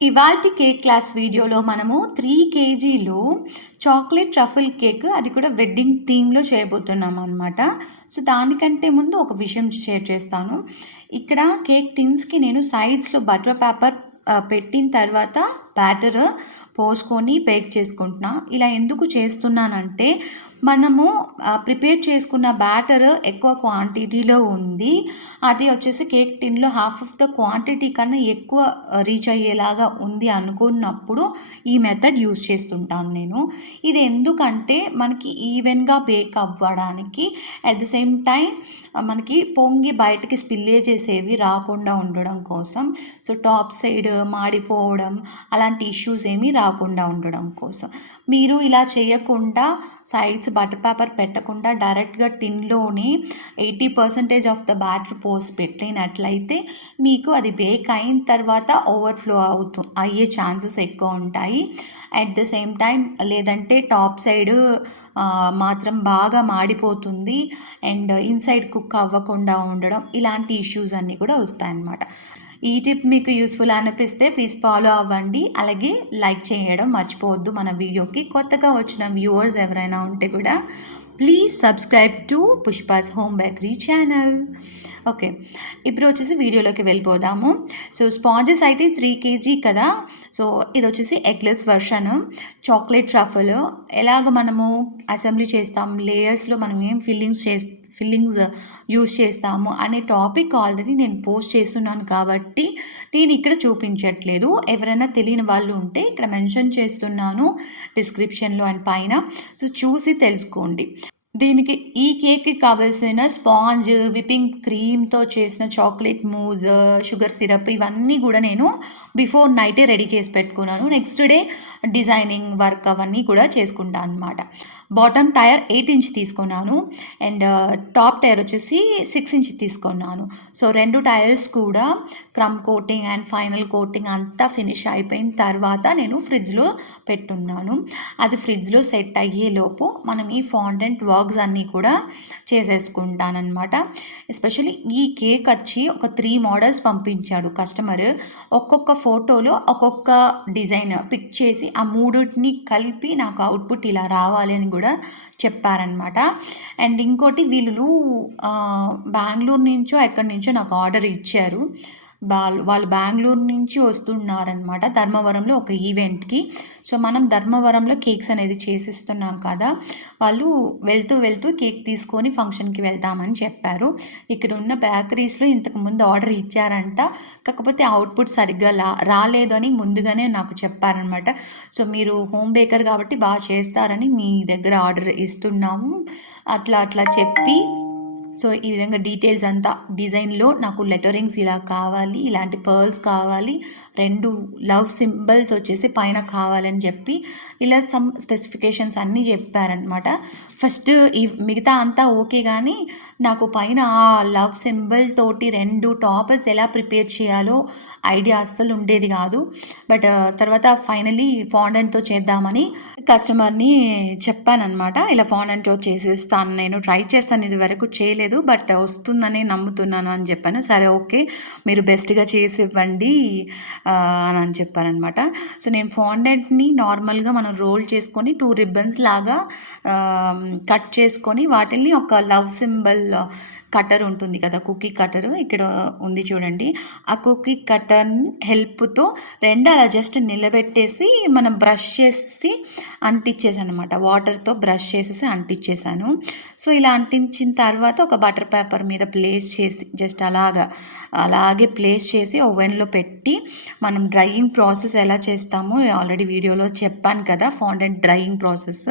ఇవాల్టి cake class వీడియోలో మనము 3 కేజీలో చాక్లెట్ ట్రఫుల్ కేక్ అది కూడా వెడ్డింగ్ థీమ్‌లో చేయబోతున్నాం అనమాట. సో, దానికంటే ముందు ఒక విషయం షేర్ చేస్తాను. ఇక్కడ కేక్ టిన్స్‌కి నేను సైడ్స్‌లో బటర్ పేపర్ పెట్టిన తర్వాత బ్యాటర్ పోసుకొని బేక్ చేసుకుంటున్నా. ఇలా ఎందుకు చేస్తున్నానంటే మనము ప్రిపేర్ చేసుకున్న బ్యాటర్ ఎక్కువ క్వాంటిటీలో ఉంది. అది వచ్చేసి కేక్ టిన్‌లో హాఫ్ ఆఫ్ ద క్వాంటిటీ కన్నా ఎక్కువ రీచ్ అయ్యేలాగా ఉంది అనుకున్నప్పుడు ఈ మెథడ్ యూజ్ చేస్తుంటాను నేను. ఇది ఎందుకంటే మనకి ఈవెన్‌గా బేక్ అవ్వడానికి అట్ ద సేమ్ టైం మనకి పొంగి బయటకి స్పిల్లేజెస్ ఏవి రాకుండా ఉండడం కోసం. సో, టాప్ సైడ్ మాడిపోవడం అలాంటి ఇష్యూస్ ఏమీ రాకుండా ఉండడం కోసం. మీరు ఇలా చేయకుండా సైడ్స్ బటర్ పేపర్ పెట్టకుండా డైరెక్ట్‌గా టిన్‌లోనే 80% ఆఫ్ ద బ్యాటర్ పోసి పెట్టినట్లయితే మీకు అది బేక్ అయిన తర్వాత ఓవర్‌ఫ్లో అయ్యే ఛాన్సెస్ ఎక్కువ ఉంటాయి. అట్ ద సేమ్ టైం లేదంటే టాప్ సైడ్ మాత్రం బాగా మాడిపోతుంది అండ్ ఇన్‌సైడ్ కుక్ అవ్వకుండా ఉండడం ఇలాంటి ఇష్యూస్ అన్నీ కూడా వస్తాయన్నమాట. ఈ టిప్ మీకు యూస్ఫుల్ అనిపిస్తే ప్లీజ్ ఫాలో అవ్వండి. అలాగే లైక్ చేయడం మర్చిపోవద్దు మన వీడియోకి. కొత్తగా వచ్చిన వ్యూవర్స్ ఎవరైనా ఉంటే కూడా please subscribe to Pushpa's home bakery channel. Okay, ఇప్పుడు వచ్చేసి వీడియోలోకి వెళ్ళిపోదాము. సో, స్పాంజెస్ అయితే 3 కేజీ కదా. సో, ఇది వచ్చేసి ఎగ్లెస్ వర్షన్ చాక్లెట్ ట్రఫల్ ఎలాగ మనము అసెంబ్లీ చేస్తాం, లేయర్స్లో మనం ఏం ఫిల్లింగ్స్ యూజ్ చేస్తాము అనే టాపిక్ ఆల్రెడీ నేను పోస్ట్ చేస్తున్నాను కాబట్టి నేను ఇక్కడ చూపించట్లేదు. ఎవరైనా తెలియని వాళ్ళు ఉంటే ఇక్కడ మెన్షన్ చేస్తున్నాను డిస్క్రిప్షన్లో అండ్ పైన. సో, చూసి తెలుసుకోండి. దీనికి ఈ కేక్‌కి కావాల్సిన స్పాంజ్, విప్పింగ్ క్రీమ్‌తో చేసిన చాక్లెట్ మూజ్, షుగర్ సిరప్ ఇవన్నీ కూడా నేను బిఫోర్ నైటే రెడీ చేసి పెట్టుకున్నాను. నెక్స్ట్ డే డిజైనింగ్ వర్క్ అవన్నీ కూడా చేసుకుంటాను అనమాట. బాటమ్ టైర్ 8 ఇంచ్ తీసుకున్నాను అండ్ టాప్ టైర్ వచ్చేసి 6 ఇంచ్ తీసుకున్నాను. సో, 2 టైర్స్ కూడా క్రమ్ కోటింగ్ అండ్ ఫైనల్ కోటింగ్ అంతా ఫినిష్ అయిపోయిన తర్వాత నేను ఫ్రిడ్జ్‌లో పెట్టున్నాను. అది ఫ్రిడ్జ్‌లో సెట్ అయ్యేలోపు మనం ఈ ఫాండెంట్ వర్క్స్ అన్నీ కూడా చేసేసుకుంటానన్నమాట. ఎస్పెషల్లీ ఈ కేక్ వచ్చి ఒక 3 మోడల్స్ పంపించాడు కస్టమర్. ఒక్కొక్క ఫోటోలో ఒక్కొక్క డిజైన్ పిక్ చేసి ఆ మూడిటిని కలిపి నాకు అవుట్పుట్ ఇలా రావాలి అని కూడా చెప్పారనమాట. అండ్ ఇంకోటి వీళ్ళు బెంగుళూరు నుంచో ఎక్కడి నుంచో నాకు ఆర్డర్ ఇచ్చారు. వాళ్ళు బెంగుళూరు నుంచి వస్తున్నారనమాట ధర్మవరంలో ఒక ఈవెంట్‌కి. సో, మనం ధర్మవరంలో కేక్స్ అనేది చేసిస్తున్నాం కదా. వాళ్ళు వెళ్తూ కేక్ తీసుకొని ఫంక్షన్‌కి వెళ్తామని చెప్పారు. ఇక్కడ ఉన్న బేకరీస్‌లో ఇంతకుముందు ఆర్డర్ ఇచ్చారంట. కాకపోతే అవుట్పుట్ సరిగ్గా రాలేదు అని ముందుగానే నాకు చెప్పారనమాట. సో, మీరు హోమ్ బేకర్ కాబట్టి బాగా చేస్తారని మీ దగ్గర ఆర్డర్ ఇస్తున్నాము అట్లా చెప్పి. సో, ఈ విధంగా డీటెయిల్స్ అంతా డిజైన్‌లో నాకు లెటరింగ్స్ ఇలా కావాలి, ఇలాంటి పర్ల్స్ కావాలి, 2 లవ్ సింబల్స్ వచ్చేసి పైన కావాలని చెప్పి ఇలా సమ్ స్పెసిఫికేషన్స్ అన్నీ చెప్పారనమాట. ఫస్ట్ ఈ మిగతా అంతా ఓకే కానీ నాకు పైన ఆ లవ్ సింబల్ తోటి 2 టాపర్స్ ఎలా ప్రిపేర్ చేయాలో ఐడియా అస్సలు ఉండేది కాదు. బట్ తర్వాత ఫైనలీ ఫాండెంట్‌తో చేద్దామని కస్టమర్‌ని చెప్పాననమాట. ఇలా ఫాండెంట్‌తో చేసేస్తాను, నేను ట్రై చేస్తాను, ఇది వరకు చేయలేదు బట్ వస్తుందని నమ్ముతున్నాను అని చెప్పాను. సరే ఓకే, మీరు బెస్ట్‌గా చేసి ఇవ్వండి అని చెప్పారనమాట. సో, నేను ఫాండెంట్‌ని నార్మల్‌గా మనం రోల్ చేసుకొని 2 రిబ్బన్స్ లాగా కట్ చేసుకొని వాటిని ఒక లవ్ సింబల్ కటర్ ఉంటుంది కదా, కుకీ కటర్ ఇక్కడ ఉంది చూడండి. ఆ కుకీ కటర్ హెల్ప్‌తో 2 అలా జస్ట్ నిలబెట్టేసి మనం బ్రష్ చేసి అంటించేసాను అనమాట. వాటర్తో బ్రష్ చేసేసి అంటించేసాను. సో, ఇలా అంటించిన తర్వాత ఒక బటర్ పేపర్ మీద ప్లేస్ చేసి జస్ట్ అలాగే ప్లేస్ చేసి ఓవెన్‌లో పెట్టి మనం డ్రైయింగ్ ప్రాసెస్ ఎలా చేస్తామో ఆల్రెడీ వీడియోలో చెప్పాను కదా, ఫాండెంట్ డ్రైయింగ్ ప్రాసెస్.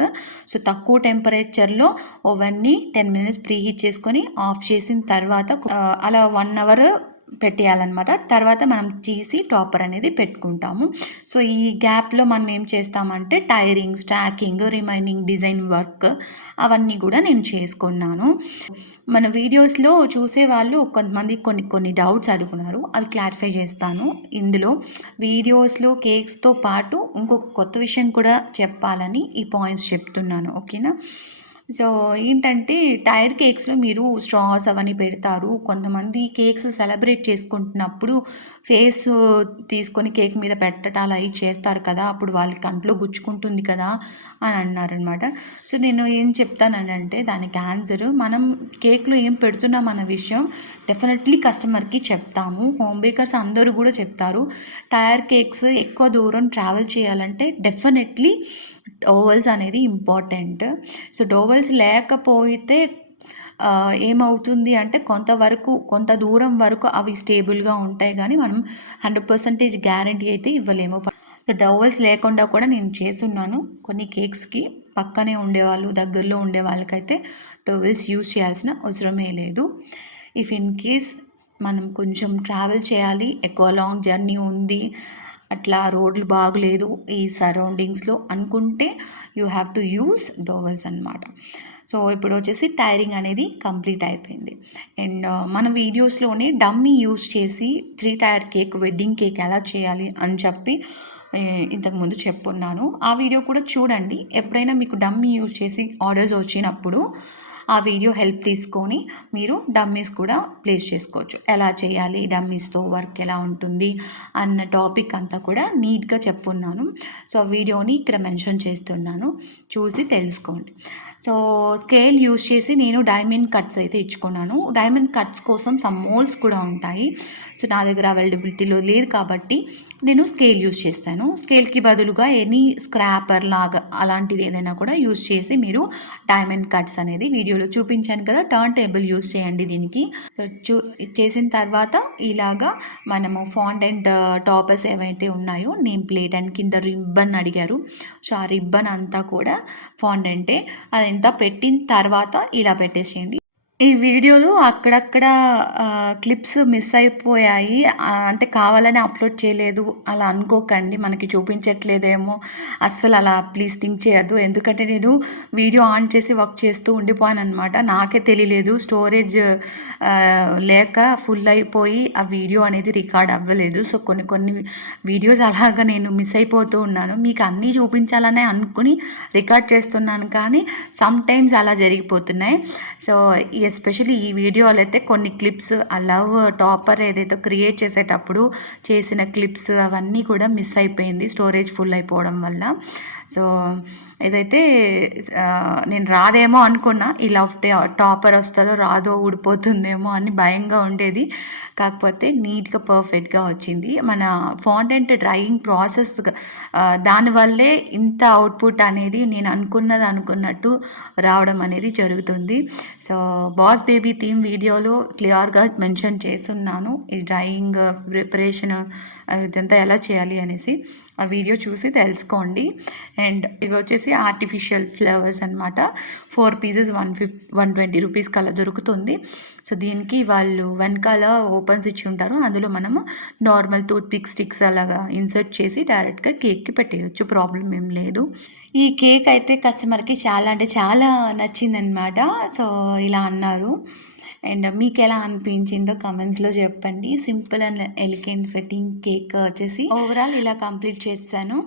సో, తక్కువ టెంపరేచర్లో ఓవెన్ని 10 మినిట్స్ ప్రీ హీట్ చేసుకొని ఆఫ్ చేసిన తర్వాత అలా 1 అవర్ పెట్టేయాలన్నమాట. తర్వాత మనం తీసి టాపర్ అనేది పెట్టుకుంటాము. సో, ఈ గ్యాప్లో మనం ఏం చేస్తామంటే టైరింగ్, స్టాకింగ్, రిమైనింగ్ డిజైన్ వర్క్ అవన్నీ కూడా నేను చేసుకున్నాను. మన వీడియోస్లో చూసేవాళ్ళు కొంతమంది కొన్ని డౌట్స్ అడుగుతున్నారు, అవి క్లారిఫై చేస్తాను. ఇందులో వీడియోస్లో కేక్స్తో పాటు ఇంకొక కొత్త విషయం కూడా చెప్పాలని ఈ పాయింట్స్ చెప్తున్నాను. ఓకేనా. సో, ఏంటంటే టైర్ కేక్స్‌లో మీరు స్ట్రాస్ అవన్నీ పెడతారు. కొంతమంది కేక్స్ సెలబ్రేట్ చేసుకుంటున్నప్పుడు ఫేస్ తీసుకొని కేక్ మీద పెట్టడం అలా చేస్తారు కదా! అప్పుడు వాళ్ళ కంట్లో గుచ్చుకుంటుంది కదా! అని అన్నారనమాట. సో, నేను ఏం చెప్తాననంటే దానికి ఆన్సర్ మనం కేక్‌లో ఏం పెడుతున్నాం అన్న విషయం డెఫినెట్‌లీ కస్టమర్‌కి చెప్తాము. హోమ్ బేకర్స్ అందరూ గూడా చెప్తారు. టైర్ కేక్స్ ఎక్కువ దూరం ట్రావెల్ చేయాలంటే డెఫినెట్‌లీ డోవెల్స్ అనేది ఇంపార్టెంట్. సో, డోవెల్స్ లేకపోతే ఏమవుతుంది అంటే కొంత దూరం వరకు అవి స్టేబుల్‌గా ఉంటాయి గానీ, మనం 100% గ్యారంటీ అయితే ఇవ్వలేము. సో, డోవెల్స్ లేకుండా కూడా నేను చేసున్నాను. కొన్ని కేక్స్‌కి పక్కనే ఉండేవాళ్ళు, దగ్గరలో ఉండే వాళ్ళకైతే టోవెల్స్ యూజ్ చేయాల్సిన అవసరమే లేదు. ఇఫ్ ఇన్ కేస్ మనం కొంచెం ట్రావెల్ చేయాలి, ఎక్కువ లాంగ్ జర్నీ ఉంది, అట్లా రోడ్లు బాగలేదు ఈ సరౌండింగ్స్‌లో అనుకుంటే యూ హ్యావ్ టు యూజ్ డోవెల్స్ అనమాట. సో, ఇప్పుడొచ్చేసి టైరింగ్ అనేది కంప్లీట్ అయిపోయింది. అండ్ మన వీడియోస్‌లోనే డమ్మీ యూజ్ చేసి 3 టైర్ కేక్, వెడ్డింగ్ కేక్ ఎలా చేయాలి అని చెప్పి ఇంతకుముందు చెప్పున్నాను. ఆ వీడియో కూడా చూడండి. ఎప్పుడైనా మీకు డమ్మీ యూజ్ చేసి ఆర్డర్స్ వచ్చినప్పుడు ఆ వీడియో హెల్ప్ తీసుకొని మీరు డమ్మీస్ కూడా ప్లేస్ చేసుకోవచ్చు. ఎలా చేయాలి, డమ్మీస్‌తో వర్క్ ఎలా ఉంటుంది అన్న టాపిక్ అంతా కూడా నీట్‌గా చెప్పున్నాను. సో, ఆ వీడియోని ఇక్కడ మెన్షన్ చేస్తున్నాను. చూసి తెలుసుకోండి. సో, స్కేల్ యూజ్ చేసి నేను డైమండ్ కట్స్ అయితే ఇచ్చుకున్నాను. డైమండ్ కట్స్ కోసం సమ్ మోల్డ్స్ కూడా ఉంటాయి. సో, నా దగ్గర అవైలబిలిటీలో లేదు కాబట్టి నేను స్కేల్ యూజ్ చేస్తాను. స్కేల్‌కి బదులుగా ఎనీ స్క్రాపర్ లాగా అలాంటిది ఏదైనా కూడా యూజ్ చేసి మీరు డైమండ్ కట్స్ అనేది వీడియోలో చూపించాను కదా! టర్న్ టేబుల్ యూజ్ చేయండి దీనికి. సో, చేసిన తర్వాత ఇలాగా మనము ఫాండెంట్ టాపర్స్ ఏవైతే ఉన్నాయో నేమ్ ప్లేట్ అండ్ కింద రిబ్బన్ అడిగారు. సో, ఆ రిబ్బన్ అంతా కూడా ఫాండెంటే. అదంతా పెట్టిన తర్వాత ఇలా పెట్టేసేయండి. ఈ వీడియోలో అక్కడక్కడ క్లిప్స్ మిస్ అయిపోయాయి. అంటే కావాలని అప్‌లోడ్ చేయలేదు అలా అనుకోకండి. మనకి చూపించట్లేదేమో అస్సలు అలా ప్లీజ్ థింక్ చేయొద్దు. ఎందుకంటే నేను వీడియో ఆన్ చేసి వర్క్ చేస్తూ ఉండిపోయాననమాట. నాకే తెలియలేదు స్టోరేజ్ లేక ఫుల్ అయిపోయి ఆ వీడియో అనేది రికార్డ్ అవ్వలేదు. సో, కొన్ని కొన్ని వీడియోస్ అలాగా నేను మిస్ అయిపోతూ ఉన్నాను. మీకు అన్నీ చూపించాలనే అనుకుని రికార్డ్ చేస్తున్నాను కానీ సమ్‌టైమ్స్ అలా జరిగిపోతున్నాయి. సో, ఎస్పెషల్లీ ఈ వీడియోలో అయితే కొన్ని క్లిప్స్ ఆ లవ్ టాపర్ ఏదైతే క్రియేట్ చేసేటప్పుడు చేసిన క్లిప్స్ అవన్నీ కూడా మిస్ అయిపోయింది స్టోరేజ్ ఫుల్ అయిపోవడం వల్ల. సో, ఇదైతే నేను రాదేమో అనుకున్నా. ఈ లవ్ టాపర్ వస్తుందో రాదో ఊడిపోతుందేమో అని భయంగా ఉండేది. కాకపోతే నీట్‌గా పర్ఫెక్ట్‌గా వచ్చింది. మన ఫాండెంట్ డ్రైయింగ్ ప్రాసెస్ దానివల్లే ఇంత అవుట్‌పుట్ అనేది నేను అనుకున్నట్టు రావడం అనేది జరుగుతుంది. సో, బాస్ బేబీ థీమ్ వీడియోలో క్లియర్‌గా మెన్షన్ చేసున్నాను. ఈ డ్రాయింగ్ ప్రిపరేషన్ ఇదంతా ఎలా చేయాలి అనేసి. ఆ వీడియో చూసి తెలుసుకోండి. అండ్ ఇవి వచ్చేసి ఆర్టిఫిషియల్ ఫ్లవర్స్ అనమాట. 4 పీసెస్ 120 రూపీస్‌కి అలా దొరుకుతుంది. సో, దీనికి వాళ్ళు వెనకాల ఓపెన్స్ ఇచ్చి ఉంటారు. అందులో మనము నార్మల్ టూత్‌పిక్ స్టిక్స్ అలాగా ఇన్సర్ట్ చేసి డైరెక్ట్‌గా కేక్‌కి పెట్టేయొచ్చు. ప్రాబ్లమ్ ఏం లేదు. ఈ కేక్ అయితే కస్టమర్‌కి చాలా అంటే చాలా నచ్చిందనమాట. సో, ఇలా అన్నారు. అండ్ మీకెలా అనిపించిందో కామెంట్స్‌లో చెప్పండి. Simple and elegant wedding cake వచ్చేసి ఓవరాల్ ఇలా కంప్లీట్ చేసేసాను.